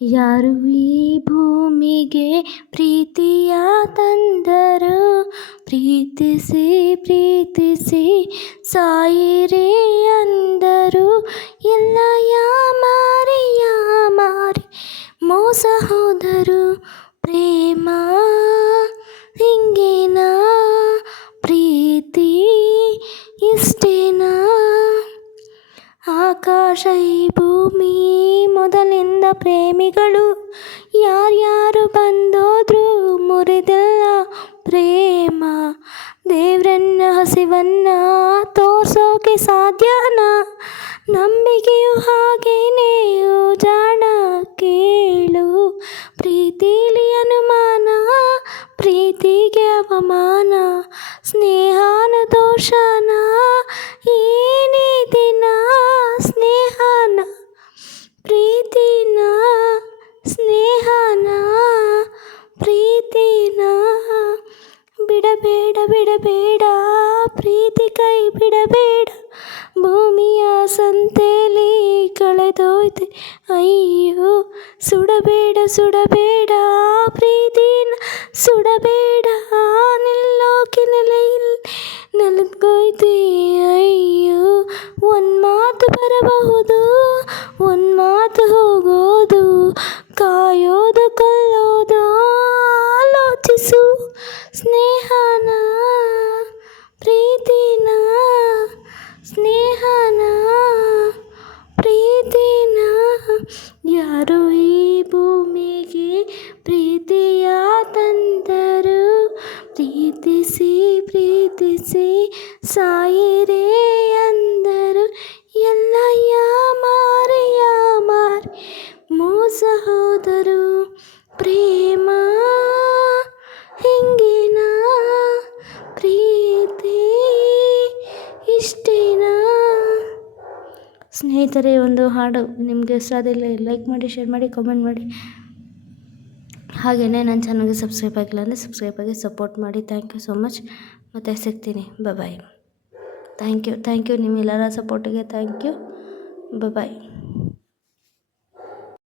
ಯಾರು ಈ ಭೂಮಿಗೆ ಪ್ರೀತಿಯ ತಂದರು, ಪ್ರೀತಿಸಿ ಪ್ರೀತಿಸಿ ಸಾಯಿರಿ ಅಂದರು. ಎಲ್ಲ ಯಾಮಾರಿ ಯಾಮಾರಿ ಮೋಸ ಹೋದರು. ಪ್ರೇಮ ಹಿಂಗೇನಾ, ಪ್ರೀತಿ ಇಷ್ಟೇನಾ? ಆಕಾಶ ಈ ಭೂಮಿ ಮೊದಲಿಂದ ಪ್ರೇಮಿಗಳು, ಯಾರ್ಯಾರು ಬಂದೋದ್ರು ಮುರಿದಿಲ್ಲ ಪ್ರೇಮ. ದೇವ್ರನ್ನ ಹಸಿವನ್ನ ತೋರ್ಸೋಕೆ ಸಾಧ್ಯನಾ? ನಂಬಿಕೆಯು ಹಾಗೇನೆ ಜಾಣ ಕೇಳು. ಪ್ರೀತಿಲಿ ಅನುಮಾನ, ಪ್ರೀತಿಗೆ ಅವಮಾನ, ಸ್ನೇಹನ ದೋಷನ ಏನೇ ದಿನ. ಸ್ನೇಹನ ಪ್ರೀತಿನ, ಸ್ನೇಹನ ಪ್ರೀತಿನ ಬಿಡಬೇಡ ಬಿಡಬೇಡ, ಪ್ರೀತಿ ಕೈ ಬಿಡಬೇಡ. ಭೂಮಿಯ ಸಂತೆಲಿ ಕಳೆದೋಯ್ತೆ ಅಯ್ಯೋ, ಸುಡಬೇಡ ಸುಡಬೇಡ, ಪ್ರೀತಿನ ಸುಡಬೇಡ. ನಿಲ್ಲೋಕೆ ನೆಲೆಯಿಲ್ಲ ನೆಲಗೋಯ್ತೆ ಅಯ್ಯೋ. ಒಂದ್ಮಾತು ಬರಬಹುದು, ಒಂದ್ಮಾತು ಹೋಗೋದು, ಕಾಯೋದು ಕೊಲ್ಲೋದು ಆಲೋಚಿಸು. ಸ್ನೇಹನ ಪ್ರೀತಿನ, ಸ್ನೇಹನ ಪ್ರೀತಿನ. ಯಾರು ಈ ಭೂಮಿಗೆ ಪ್ರೀತಿಯ ತಂದರು, ಪ್ರೀತಿಸಿ ಪ್ರೀತಿಸಿ ಸಾಯಿರೇ ಅಂದರು. ಎಲ್ಲ ಯಾಮಾರಿ ಯಾಮಾರಿ ಮೋಸ ಹೋದರು. ಪ್ರೇಮ ಹಿಂಗೇನಾ, ಪ್ರೀತಿ ಇಷ್ಟೇನಾ? ಸ್ನೇಹಿತರೆ, ಒಂದು ಹಾಡು ನಿಮಗೆ ಇಷ್ಟ ಆದಲ್ಲಿ ಲೈಕ್ ಮಾಡಿ, ಶೇರ್ ಮಾಡಿ, ಕಾಮೆಂಟ್ ಮಾಡಿ. ಹಾಗೆಯೇ ನನ್ನ ಚಾನಲ್ಗೆ ಸಬ್ಸ್ಕ್ರೈಬ್ ಆಗಿಲ್ಲ ಅಂದರೆ ಸಬ್ಸ್ಕ್ರೈಬ್ ಆಗಿ ಸಪೋರ್ಟ್ ಮಾಡಿ. Thank you so much. ಮತ್ತೆ ಸಿಗ್ತೀನಿ. ಬಾಯ್. ಥ್ಯಾಂಕ್ ಯು ನಿಮ್ಮೆಲ್ಲರ ಸಪೋರ್ಟಿಗೆ ಥ್ಯಾಂಕ್ ಯು. ಬಾಯ್.